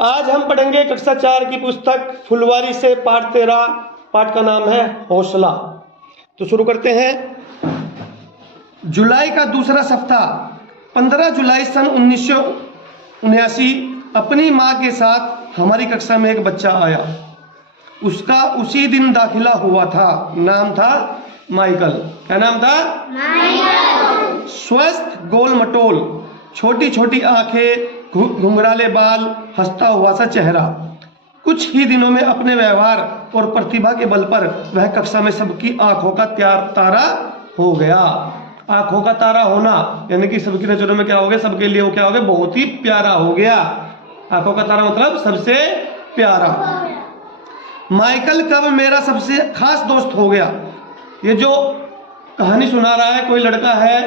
आज हम पढ़ेंगे कक्षा 4 की पुस्तक फुलवारी से पाठ 13। पाठ का नाम है हौसला। तो शुरू करते हैं। जुलाई का दूसरा सप्ताह 15 जुलाई सन 1979 अपनी माँ के साथ हमारी कक्षा में एक बच्चा आया। उसका उसी दिन दाखिला हुआ था। नाम था माइकल। क्या नाम था? माइकल। स्वस्थ, गोल मटोल, छोटी छोटी आंखें, घुंघराले बाल, हंसता हुआ सा चेहरा। कुछ ही दिनों में अपने व्यवहार और प्रतिभा के बल पर वह कक्षा में सबकी आंखों का तारा हो गया। आंखों का तारा होना यानी कि सबकी नजरों में क्या हो गया, सबके लिए वो क्या हो गया, बहुत ही प्यारा हो गया। आंखों का तारा मतलब सबसे प्यारा। माइकल कब मेरा सबसे खास दोस्त हो गया। ये जो कहानी सुना रहा है कोई लड़का है,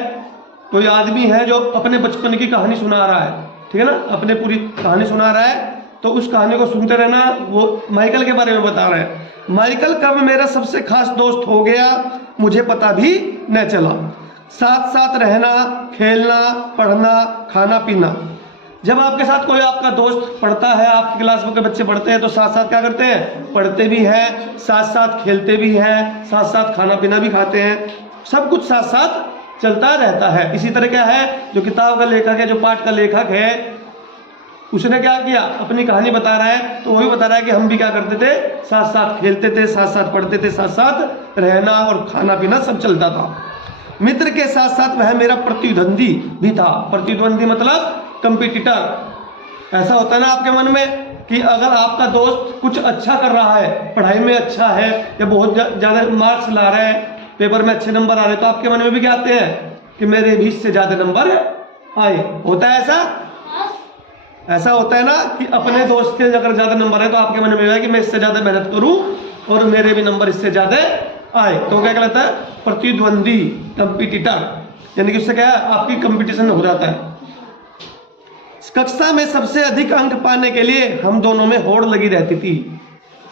कोई आदमी है जो अपने बचपन की कहानी सुना रहा है, ठीक है ना, अपने पूरी कहानी सुना रहा है। तो उस कहानी को सुनते रहना। वो माइकल के बारे में बता रहे हैं। माइकल कब मेरा सबसे खास दोस्त हो गया मुझे पता भी न चला। साथ साथ रहना, खेलना, पढ़ना, खाना पीना। जब आपके साथ कोई आपका दोस्त पढ़ता है, आपकी क्लास में के बच्चे पढ़ते हैं तो साथ साथ क्या करते हैं, पढ़ते भी हैं, साथ साथ खेलते भी हैं, साथ साथ खाना पीना भी खाते हैं। सब कुछ साथ साथ चलता रहता है। इसी तरह क्या है, जो किताब का लेखक है, जो पाठ का लेखक है, उसने क्या किया, अपनी कहानी बता रहा है तो वही बता रहा है कि हम भी क्या करते थे, साथ साथ खेलते थे, साथ साथ पढ़ते थे, साथ साथ रहना और खाना पीना सब चलता था। मित्र के साथ साथ वह मेरा प्रतिद्वंदी भी था। प्रतिद्वंदी मतलब कंपटीटर। ऐसा होता है ना आपके मन में कि अगर आपका दोस्त कुछ अच्छा कर रहा है, पढ़ाई में अच्छा है या बहुत ज्यादा मार्क्स ला रहा है, पेपर में अच्छे नंबर आ रहे, तो आपके मन में भी क्या आते हैं कि मेरे भी इससे ज्यादा नंबर आए। होता है ऐसा होता है ना कि अपने दोस्त के अगर ज्यादा नंबर है तो आपके मन में है कि मैं इससे ज्यादा मेहनत करूं और मेरे भी नंबर इससे ज्यादा आए। तो क्या कहलाता है, प्रतिद्वंदी, कंपटीटर। यानी कि उससे क्या है, आपकी कंपटीशन हो जाता है। कक्षा में सबसे अधिक अंक पाने के लिए हम दोनों में होड़ लगी रहती थी।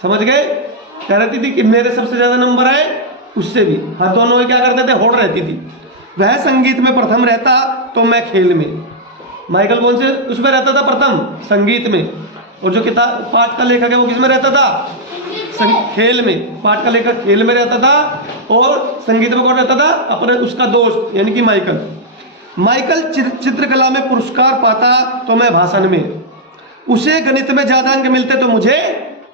समझ गए? क्या रहती थी कि मेरे सबसे ज्यादा नंबर आए, उससे भी। हर दोनों में क्या करते थे, होड़ रहती थी। वह संगीत में प्रथम रहता तो मैं खेल में। माइकल कौन से उसमें रहता था, प्रथम संगीत में। और जो किताब पाठ का लेखक है वो किसमें रहता था, खेल में। पाठ का लेखक खेल में रहता था और संगीत में कौन रहता था, अपने उसका दोस्त यानी कि माइकल। माइकल चित्रकला में पुरस्कार पाता तो मैं भाषण में। उसे गणित में ज्यादा अंक मिलते तो मुझे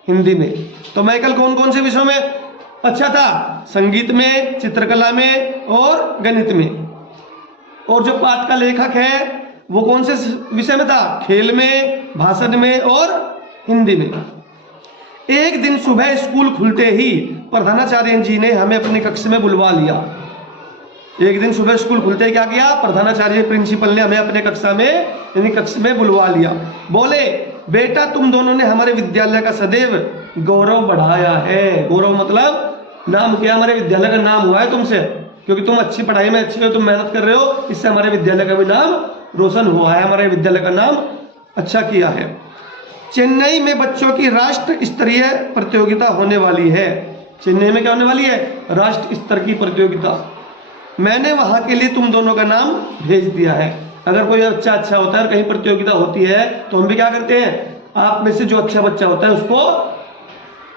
हिंदी में। तो माइकल कौन कौन से विषयों में अच्छा था, संगीत में, चित्रकला में और गणित में। और जो पाठ का लेखक है वो कौन से विषय में था, खेल में, भाषण में और हिंदी में। एक दिन सुबह स्कूल खुलते ही प्रधानाचार्य जी ने हमें अपनी कक्षा में बुलवा लिया। एक दिन सुबह स्कूल खुलते ही क्या किया, प्रधानाचार्य प्रिंसिपल ने हमें अपने कक्षा में यानी कक्षा में बुलवा लिया। बोले, बेटा तुम दोनों ने हमारे विद्यालय का सदैव गौरव बढ़ाया है। गौरव मतलब नाम किया, हमारे विद्यालय का नाम हुआ है तुमसे, क्योंकि तुम अच्छी पढ़ाई में अच्छे हो, तुम मेहनत कर रहे हो, इससे हमारे विद्यालय का भी नाम रोशन हुआ है, हमारे विद्यालय का नाम अच्छा किया है। चेन्नई में बच्चों की राष्ट्र स्तरीय प्रतियोगिता होने वाली है। चेन्नई में क्या होने वाली है, राष्ट्र स्तर की प्रतियोगिता। मैंने वहां के लिए तुम दोनों का नाम भेज दिया है। अगर कोई बच्चा अच्छा होता है और कहीं प्रतियोगिता होती है तो हम भी क्या करते हैं, आप में से जो अच्छा बच्चा होता है उसको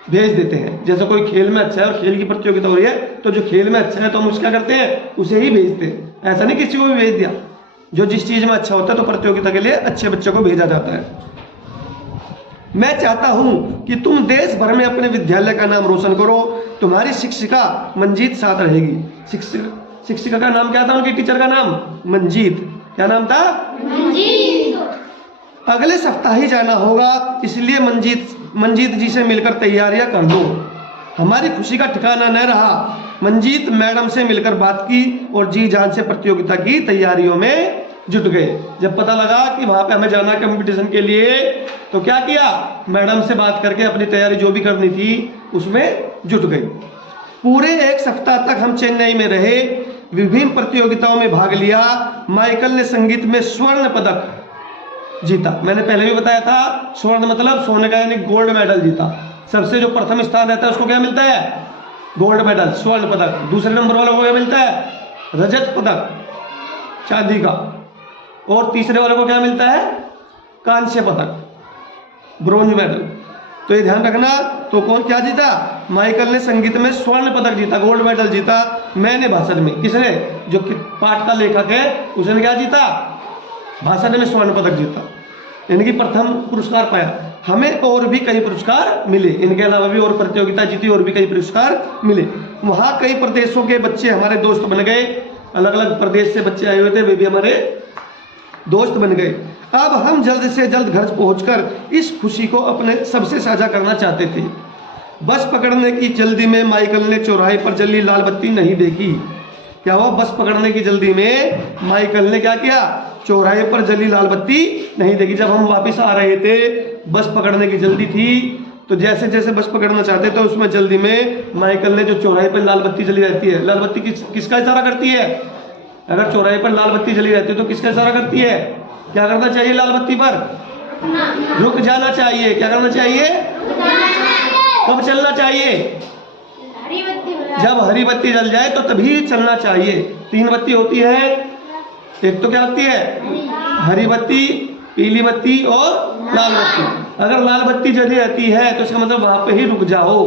भेज देते हैं। जैसे कोई खेल में अच्छा है और खेल की प्रतियोगिता हो रही है तो जो खेल में अच्छा है तो हम उसका करते हैं, उसे ही भेजते हैं। ऐसा नहीं किसी को भी भेज दिया। जो जिस चीज में अच्छा होता है तो प्रतियोगिता के लिए अच्छे बच्चों को भेजा जाता है। मैं चाहता हूं कि तुम देश भर में अपने विद्यालय का नाम रोशन करो। तुम्हारी शिक्षिका मंजीत साथ रहेगी। शिक्षिका का नाम क्या था, उनकी टीचर का नाम मंजीत। क्या नाम था, मंजीत। अगले सप्ताह ही जाना होगा, इसलिए मंजीत जी से मिलकर तैयारियां कर दो। हमारी खुशी का ठिकाना न रहा। मंजीत मैडम से मिलकर बात की और जी जान से प्रतियोगिता की तैयारियों में जुट गए। जब पता लगा कि वहां पे हमें जाना कंपटीशन के लिए तो क्या किया, मैडम से बात करके अपनी तैयारी जो भी करनी थी उसमें जुट गई। पूरे एक सप्ताह तक हम चेन्नई में रहे, विभिन्न प्रतियोगिताओं में भाग लिया। माइकल ने संगीत में स्वर्ण पदक जीता। मैंने पहले भी बताया था, स्वर्ण मतलब सोने का यानी गोल्ड मेडल जीता। सबसे जो प्रथम स्थान रहता है उसको क्या मिलता है, गोल्ड मेडल, स्वर्ण पदक। दूसरे नंबर वालों को क्या मिलता है, रजत पदक, चांदी का। और तीसरे वालों को क्या मिलता है, कांस्य पदक। Bronze medal. तो ये ध्यान रखना। तो कौन क्या जीता? माइकल ने संगीत में स्वर्ण पदक जीता, गोल्ड मेडल जीता। मैंने भाषण में, किसने? जो पाठ का लेखक है उसने क्या जीता? भाषण में स्वर्ण पदक जीता, इनकी प्रथम पुरस्कार पाया। हमें और भी कई पुरस्कार मिले, इनके अलावा भी और प्रतियोगिता जीती, और भी कई पुरस्कार मिले। वहाँ कई प्रदेशों के बच्चे हमारे दोस्त बन गए, अलग अलग प्रदेश से बच्चे आए हुए थे, वे भी हमारे दोस्त बन गए। अब हम जल्द से जल्द घर पहुंचकर इस खुशी को अपने सबसे साझा करना चाहते थे। बस पकड़ने की जल्दी में माइकल ने चौराहे पर जली लाल बत्ती नहीं देखी। क्या हुआ? बस पकड़ने की जल्दी में माइकल ने क्या किया? चौराहे पर जली लाल बत्ती नहीं देखी। जब हम वापस आ रहे थे, बस पकड़ने की जल्दी थी, तो जैसे जैसे बस पकड़ना चाहते थे उसमें जल्दी में माइकल ने जो चौराहे पर लाल बत्ती जली रहती है, लाल बत्ती किसका इशारा करती है? अगर चौराहे पर लाल बत्ती जली रहती है तो किसका इशारा करती है? क्या करना चाहिए? लाल बत्ती पर रुक जाना चाहिए। क्या करना चाहिए? कब चलना चाहिए? जब हरी बत्ती जल जाए तो तभी चलना चाहिए। 3 बत्ती होती है, एक तो क्या होती है? हरी बत्ती, पीली बत्ती और लाल बत्ती। अगर लाल बत्ती जली रहती है तो इसका मतलब वहां पे ही रुक जाओ।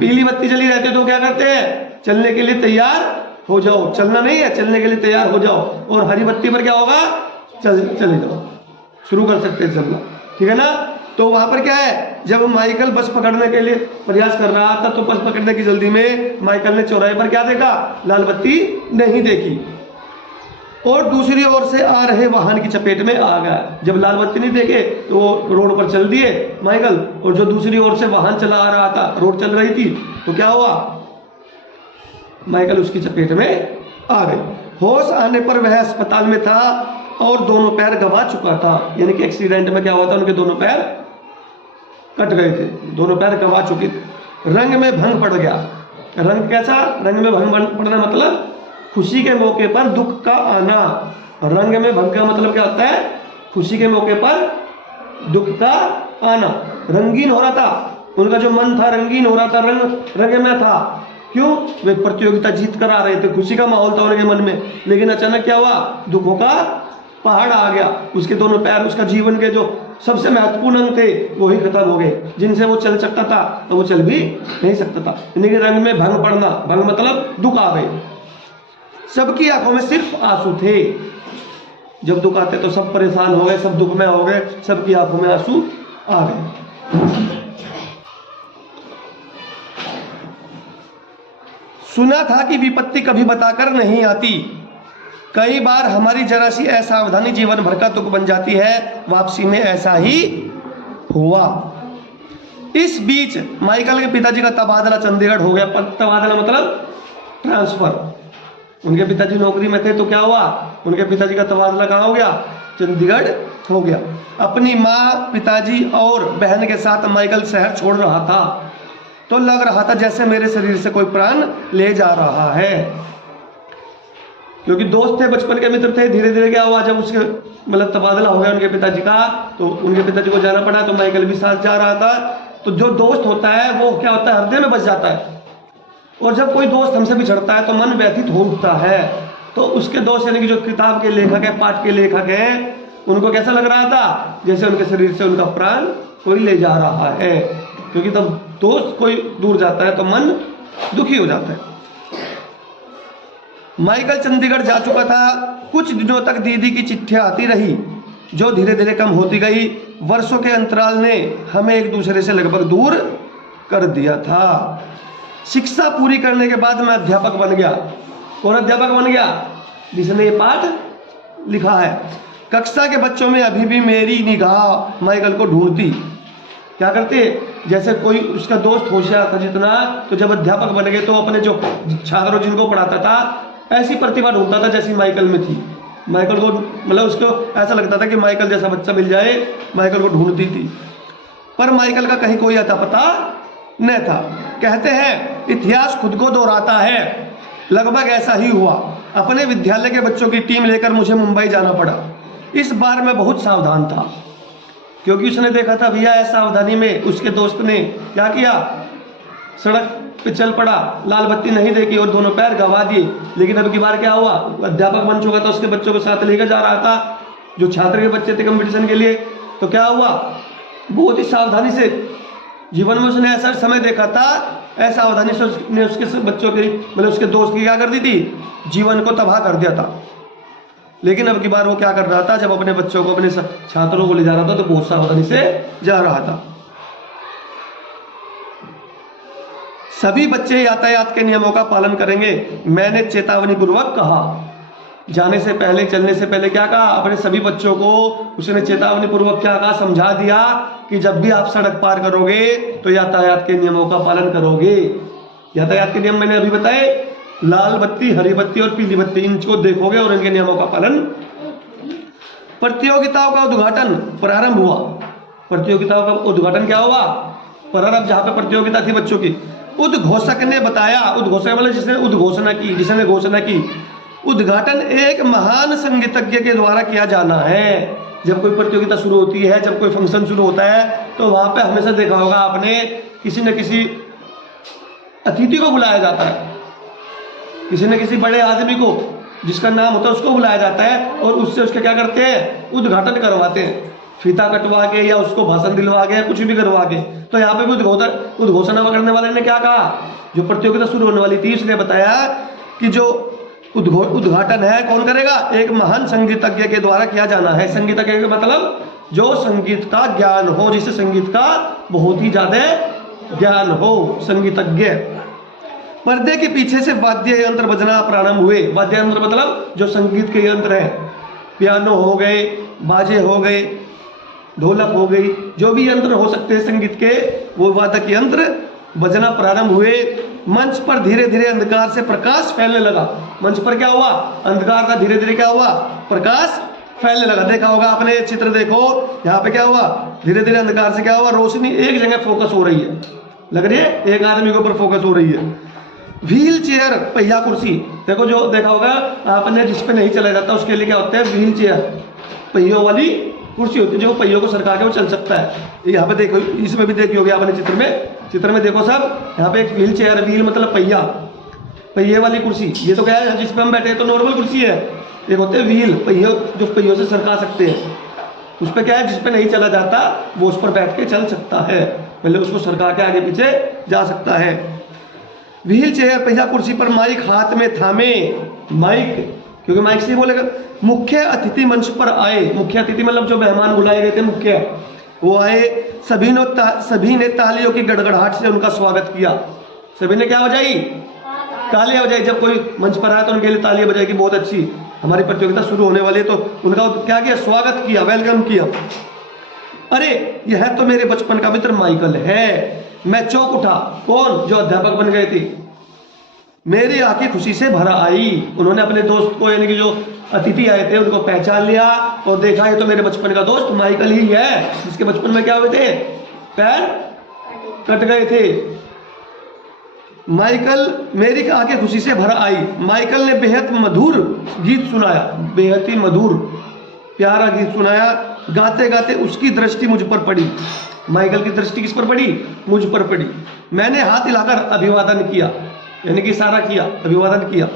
पीली बत्ती जली रहती है तो क्या करते हैं? चलने के लिए तैयार हो जाओ। चलना नहीं है, चलने के लिए तैयार हो जाओ। और हरी बत्ती पर क्या होगा? चले जाओ, शुरू कर सकते हैं चलना। ठीक है ना? तो वहां पर क्या है? जब माइकल बस पकड़ने के लिए प्रयास कर रहा था तो बस पकड़ने की जल्दी में माइकल ने चौराहे पर क्या देखा? लाल बत्ती नहीं देखी और दूसरी ओर से आ रहे वाहन की चपेट में आ गया। जब लाल बत्ती नहीं देखे तो वो रोड पर चल दिए माइकल, और जो दूसरी ओर से वाहन चला आ रहा था, रोड चल रही थी, तो क्या हुआ? माइकल उसकी चपेट में आ गए। होश आने पर वह अस्पताल में था और दोनों पैर गंवा चुका था। यानी कि एक्सीडेंट में क्या हुआ था? उनके दोनों पैर कट गए थे, दोनों पैर गंवा चुके थे। रंग में भंग पड़ गया। रंग कैसा? रंग में भंग पड़ना मतलब खुशी के मौके पर दुख का आना। रंग में भंग का मतलब क्या होता है? खुशी के मौके पर दुख का आना। रंगीन हो रहा था, उनका जो मन था रंगीन हो रहा था, रंग में था। क्यों? वे प्रतियोगिता जीत कर आ रहे थे, खुशी का माहौल था उनके मन में। लेकिन अचानक क्या हुआ? दुखों का पहाड़ आ गया। उसके दोनों पैर, उसका जीवन के जो सबसे महत्वपूर्ण अंग थे वो ही खत्म हो गए, जिनसे वो चल सकता था तो वो चल भी नहीं सकता था। यानी कि रंग में भंग पड़ना, भंग मतलब दुख आ गए। सबकी आंखों में सिर्फ आंसू थे। जब दुख आते तो सब परेशान हो गए, सब दुख में हो गए, सबकी आंखों में आंसू आ गए। सुना था कि विपत्ति कभी बताकर नहीं आती। कई बार हमारी जरा सी असावधानी जीवन भर का दुख बन जाती है। वापसी में ऐसा ही हुआ। इस बीच माइकल के पिताजी का तबादला चंडीगढ़ हो गया। तबादला मतलब ट्रांसफर। उनके पिताजी नौकरी में थे तो क्या हुआ? उनके पिताजी का तबादला कहाँ हो गया? चंडीगढ़ हो गया। अपनी माँ, पिताजी और बहन के साथ माइकल शहर छोड़ रहा था तो लग रहा था जैसे मेरे शरीर से कोई प्राण ले जा रहा है। क्योंकि दोस्त थे, बचपन के मित्र थे। धीरे धीरे क्या हुआ? जब उसके मतलब तबादला हो गया उनके पिताजी का, तो उनके पिताजी को जाना पड़ा, तो माइकल भी साथ जा रहा था। तो जो दोस्त होता है वो क्या होता है? हृदय में बस जाता है। और जब कोई दोस्त हमसे बिछड़ता है तो मन व्यथित हो उठता है। तो उसके दोस्त यानी कि जो किताब के लेखक है, पाठ के लेखक हैं, उनको कैसा लग रहा था? जैसे उनके शरीर से उनका प्राण कोई ले जा रहा है। क्योंकि तब दोस्त कोई दूर जाता है तो मन दुखी हो जाता है। माइकल चंडीगढ़ जा चुका था। कुछ दिनों तक दीदी की चिट्ठियां आती रही जो धीरे धीरे कम होती गई। वर्षों के अंतराल ने हमें एक दूसरे से लगभग दूर कर दिया था। शिक्षा पूरी करने के बाद मैं अध्यापक बन गया। कौन अध्यापक बन गया? जिसने ये पाठ लिखा है। कक्षा के बच्चों में अभी भी मेरी निगाह माइकल को ढूंढती। क्या करते? जैसे कोई उसका दोस्त होशियार था जितना, तो जब अध्यापक बन गए तो अपने जो छात्रों जिनको पढ़ाता था ऐसी प्रतिभा ढूंढता था जैसी माइकल में थी। माइकल को मतलब उसको ऐसा लगता था कि माइकल जैसा बच्चा मिल जाए, माइकल को ढूंढती थी। पर माइकल का कहीं कोई अता पता न था। कहते हैं इतिहास खुद को दोहराता है। लगभग ऐसा ही हुआ। अपने विद्यालय के बच्चों की टीम लेकर मुझे मुंबई जाना पड़ा। इस बार मैं बहुत सावधान था क्योंकि उसने देखा था भैया असावधानी में उसके दोस्त ने क्या किया? सड़क पे चल पड़ा, लाल बत्ती नहीं देखी और दोनों पैर गंवा दिए। लेकिन अब की बार क्या हुआ? अध्यापक बन चुका था, उसके बच्चों को साथ लेकर जा रहा था, जो छात्र के बच्चे थे कंपटीशन के लिए। तो क्या हुआ? बहुत ही सावधानी से, जीवन में उसने ऐसा समय देखा था, ऐसा सावधानी से उसने उसके बच्चों की, मतलब उसके दोस्त की क्या कर दी थी, जीवन को तबाह कर दिया था। लेकिन अब की बार वो क्या कर रहा था, जब अपने बच्चों को, अपने छात्रों को ले जा रहा था तो बहुत सावधानी से जा रहा था। सभी बच्चे यातायात के नियमों का पालन करेंगे, मैंने चेतावनी पूर्वक कहा। जाने से पहले, चलने से पहले क्या कहा, अपने सभी बच्चों को उसने चेतावनी पूर्वक क्या कहा, समझा दिया कि जब भी आप सड़क पार करोगे तो यातायात के नियमों का पालन करोगे। यातायात के नियम मैंने अभी बताए, लाल बत्ती, हरी बत्ती और पीली बत्ती, इनको देखोगे और इनके नियमों का पालन। प्रतियोगिताओं का उद्घाटन प्रारंभ हुआ। प्रतियोगिताओं का उद्घाटन क्या हुआ, प्रारंभ, जहां पर प्रतियोगिता थी बच्चों की। उद्घोषक ने बताया, उद्घोषक मतलब जिसने उद्घोषणा की, जिसने घोषणा की, उद्घाटन एक महान संगीतज्ञ के द्वारा किया जाना है। जब कोई प्रतियोगिता शुरू होती है, जब कोई फंक्शन शुरू होता है, तो वहां पे हमेशा देखा होगा आपने, किसी न किसी अतिथि को बुलाया जाता है, किसी न किसी बड़े आदमी को जिसका नाम होता है उसको बुलाया जाता है, और उससे उसके क्या करते हैं, उद्घाटन करवाते हैं, फीता कटवा के या उसको भाषण दिलवा के, कुछ भी करवा के। तो यहाँ पे भी उद्घोषणा करने वाले ने क्या कहा, जो प्रतियोगिता शुरू होने वाली थी, उसने बताया कि जो उद्घाटन है कौन करेगा, एक महान संगीतज्ञ के द्वारा किया जाना है। संगीतज्ञ का मतलब जो संगीत का ज्ञान हो, जिसे संगीत का बहुत ही ज्यादा ज्ञान हो, संगीतज्ञ। पर्दे के पीछे से वाद्य यंत्र बजना प्रारंभ हुए। वाद्य यंत्र मतलब जो संगीत के यंत्र है, पियानो हो गए, बाजे हो गए, ढोलक हो गई, जो भी यंत्र हो सकते हैं संगीत के, वो वादक यंत्र बजना प्रारंभ हुए। मंच पर धीरे धीरे अंधकार से प्रकाश फैलने लगा। मंच पर क्या हुआ, अंधकार का धीरे धीरे क्या हुआ, प्रकाश फैलने लगा। देखा होगा आपने, चित्र देखो, यहाँ पे क्या हुआ, धीरे धीरे अंधकार से क्या हुआ, रोशनी एक जगह फोकस हो रही है, लग रही है एक आदमी के ऊपर फोकस हो रही है। व्हील चेयर, पहिया कुर्सी, देखो जो देखा होगा आपने, जिस पे नहीं चला जाता उसके लिए क्या होता है, व्हील चेयर, पहियों वाली कुर्सी होती है, जो पहियों को सरका के वो चल सकता है। यहाँ पे देखो, इसमें भी देखी होगी आपने चित्र में देखो सब, यहाँ पे एक व्हील चेयर, व्हील मतलब पहिया, पहिए वाली कुर्सी। ये तो क्या है, जिस पे हम बैठे हैं तो नॉर्मल कुर्सी है, एक होते हैं व्हील, पहियों, जो पहियों से सरका सकते हैं। उस पर क्या है, जिस पे नहीं चला जाता वो उस पर बैठ के चल सकता है, पहले उसको सरका के आगे पीछे जा सकता है। व्हील चेयर, पहिया कुर्सी पर माइक हाथ में थामे, माइक, क्योंकि माइक से बोलेगा। मुख्य अतिथि मंच पर आए। मुख्य अतिथि मतलब जो मेहमान बुलाए गए थे, मुख्य, वो आए। सभी ने तालियों की गड़गड़ाहट से उनका स्वागत किया। सभी ने क्या बजाई, तालियां बजाई। जब कोई मंच पर आया तो उनके लिए तालियां बजाई कि बहुत अच्छी, हमारी प्रतियोगिता शुरू होने वाली है, तो उनका क्या किया, स्वागत किया, वेलकम किया। अरे यह तो मेरे बचपन का मित्र माइकल है। मैं चौंक उठा। कौन, जो अध्यापक बन गए थे। मेरी आंखें खुशी से भर आई। उन्होंने अपने दोस्त को, यानी कि जो अतिथि आए थे, उनको पहचान लिया और देखा ये तो मेरे बचपन का दोस्त माइकल ही है, जिसके बचपन में क्या हुए थे, पैर कट गए थे। माइकल, मेरी आंखें खुशी से भर आई। माइकल ने बेहद मधुर गीत सुनाया, बेहद ही मधुर प्यारा गीत सुनाया। गाते गाते उसकी दृष्टि मुझ पर पड़ी। माइकल की दृष्टि किस पर पड़ी, मुझ पर पड़ी। मैंने हाथ हिलाकर अभिवादन किया, यानी कि इशारा किया, अभिवादन किया।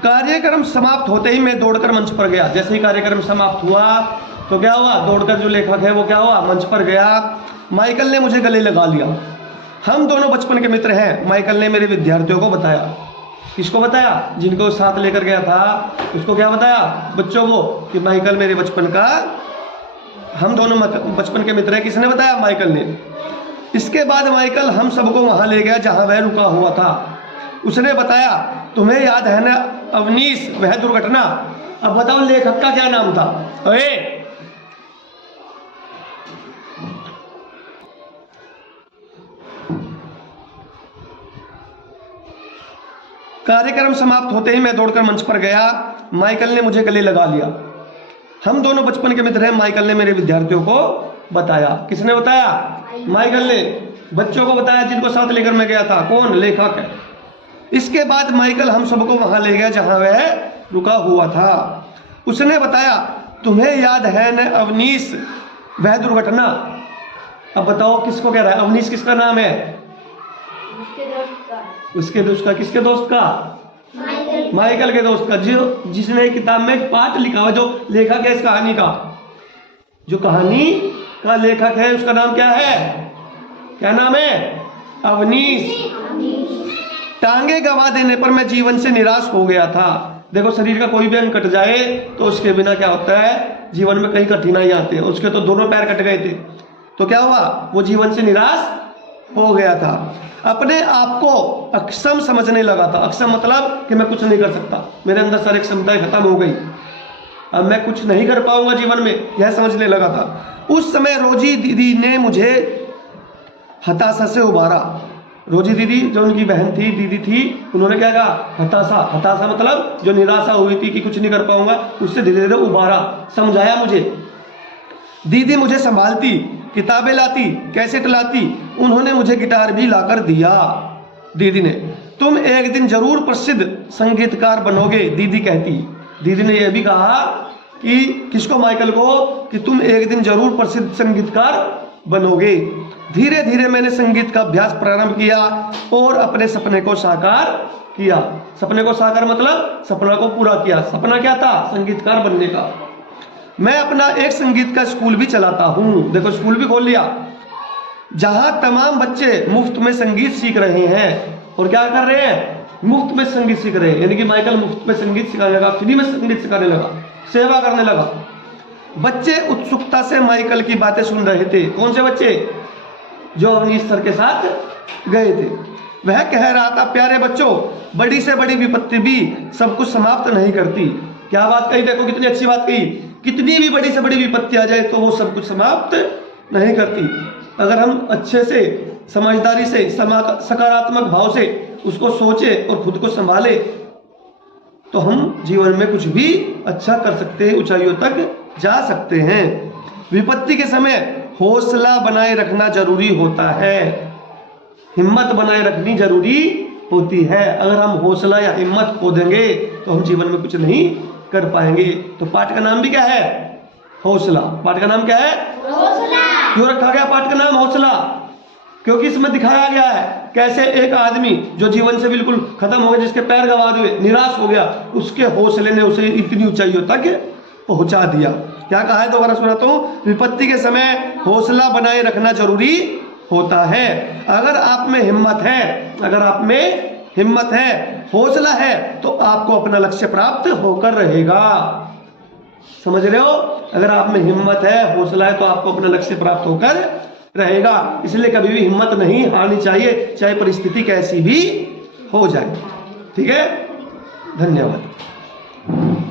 कार्यक्रम समाप्त होते ही मैं दौड़कर मंच पर गया। जैसे ही कार्यक्रम समाप्त हुआ तो क्या हुआ, दौड़कर जो लेखक है वो क्या हुआ, मंच पर गया। माइकल ने मुझे गले लगा लिया। हम दोनों बचपन के मित्र हैं, माइकल ने मेरे विद्यार्थियों को बताया। किसको बताया, जिनको साथ लेकर गया था उसको क्या बताया, बच्चों को, कि माइकल मेरे बचपन का, हम दोनों बचपन के मित्र हैं। किसने बताया, माइकल ने। इसके बाद माइकल हम सबको वहां ले गया जहां वह रुका हुआ था। उसने बताया, तुम्हें याद है ना अवनीश, वह दुर्घटना। अब बताओ लेखक का क्या नाम था। अरे कार्यक्रम समाप्त होते ही मैं दौड़कर मंच पर गया। माइकल ने मुझे गले लगा लिया। हम दोनों बचपन के मित्र हैं, माइकल ने मेरे विद्यार्थियों को बताया। किसने बताया, माइकल ने बच्चों को बताया जिनको साथ लेकर मैं गया था। कौन, लेखक है। इसके बाद माइकल हम सबको वहां ले गया जहां वह रुका हुआ था। उसने बताया, तुम्हें याद है न अवनीश, वह दुर्घटना। अब बताओ किसको कह रहा है, अवनीश किसका नाम है, उसके दोस्त का। किसके दोस्त का, माइकल के दोस्त का, जो जिसने किताब में पाठ लिखा हुआ, जो लेखक है इस कहानी का, जो कहानी का लेखक है उसका नाम क्या है? क्या नाम है? अवनीश। टांगे गवा देने पर मैं जीवन से निराश हो गया था। देखो, शरीर का कोई भी अंग कट जाए तो उसके बिना क्या होता है, जीवन में कई कठिनाई आती है। उसके तो दोनों पैर कट गए थे, तो क्या हुआ, वो जीवन से निराश हो गया था। अपने आप को अक्षम समझने लगा था। अक्षम मतलब कि मैं कुछ नहीं कर सकता, मेरे अंदर सारी क्षमताएं खत्म हो गई, अब मैं कुछ नहीं कर पाऊंगा जीवन में, यह समझने लगा था। उस समय रोजी दीदी ने मुझे हताशा से उबारा। रोजी दीदी जो उनकी बहन थी, दीदी थी, उन्होंने क्या कहा? हताशा। हताशा मतलब जो निराशा हुई थी कि कुछ नहीं कर पाऊंगा, उससे धीरे धीरे उबारा, समझाया मुझे। दीदी मुझे संभालती, किताबें लाती, कैसेट लाती, उन्होंने मुझे गिटार भी लाकर दिया। दीदी ने, तुम एक दिन जरूर प्रसिद्ध संगीतकार बनोगे, दीदी कहती। दीदी ने यह भी कहा कि किसको? माइकल को, कि तुम एक दिन जरूर प्रसिद्ध संगीतकार बनोगे। धीरे धीरे मैंने संगीत का अभ्यास प्रारंभ किया और अपने सपने को साकार किया। सपने को साकार मतलब सपना को पूरा किया। सपना क्या था? संगीतकार बनने का। मैं अपना एक संगीत का स्कूल भी चलाता हूँ। देखो, स्कूल भी खोल लिया, जहां तमाम बच्चे मुफ्त में संगीत सीख रहे हैं। और क्या कर रहे हैं? मुफ्त में संगीत सीख रहे हैं। यानी कि माइकल मुफ्त में संगीत सिखाने लगा, फ्री में संगीत सिखाने लगा, सेवा करने लगा। बच्चे उत्सुकता से माइकल की बातें सुन रहे थे। कौन से बच्चे? जो अवनीश सर के साथ गए थे। वह कह रहा था, प्यारे बच्चों, बड़ी से बड़ी विपत्ति भी सब कुछ समाप्त नहीं करती। क्या बात कही? देखो कितनी अच्छी बात कही। कितनी भी बड़ी से बड़ी विपत्ति आ जाए तो वो सब कुछ समाप्त नहीं करती। अगर हम अच्छे से, समझदारी से, सकारात्मक भाव से उसको सोचे और खुद को संभाले तो हम जीवन में कुछ भी अच्छा कर सकते हैं, ऊंचाइयों तक जा सकते हैं। विपत्ति के समय हौसला बनाए रखना जरूरी होता है, हिम्मत बनाए रखनी जरूरी होती है। अगर हम हौसला या हिम्मत खो देंगे तो हम जीवन में कुछ नहीं कर पाएंगे। तो पाठ का नाम भी क्या है? हौसला। पाठ का नाम क्या है? हौसला। क्यों रखा गया पाठ का नाम हौसला? क्योंकि इसमें दिखाया गया है कैसे एक आदमी जो जीवन से बिल्कुल खत्म हो गया, जिसके पैर गंवा दिए, निराश हो गया, उसके हौसले ने उसे इतनी ऊंचाइयों तक पहुंचा दिया। क्या कहा है? दोबारा सुनाता हूँ। विपत्ति के समय हौसला बनाए रखना जरूरी होता है। अगर आप में हिम्मत है, अगर आप में हिम्मत है, हौसला है, तो आपको अपना लक्ष्य प्राप्त होकर रहेगा। समझ रहे हो? अगर आप में हिम्मत है, हौसला है, तो आपको अपना लक्ष्य प्राप्त होकर रहेगा। इसलिए कभी भी हिम्मत नहीं हारनी चाहिए, चाहे परिस्थिति कैसी भी हो जाए। ठीक है? धन्यवाद।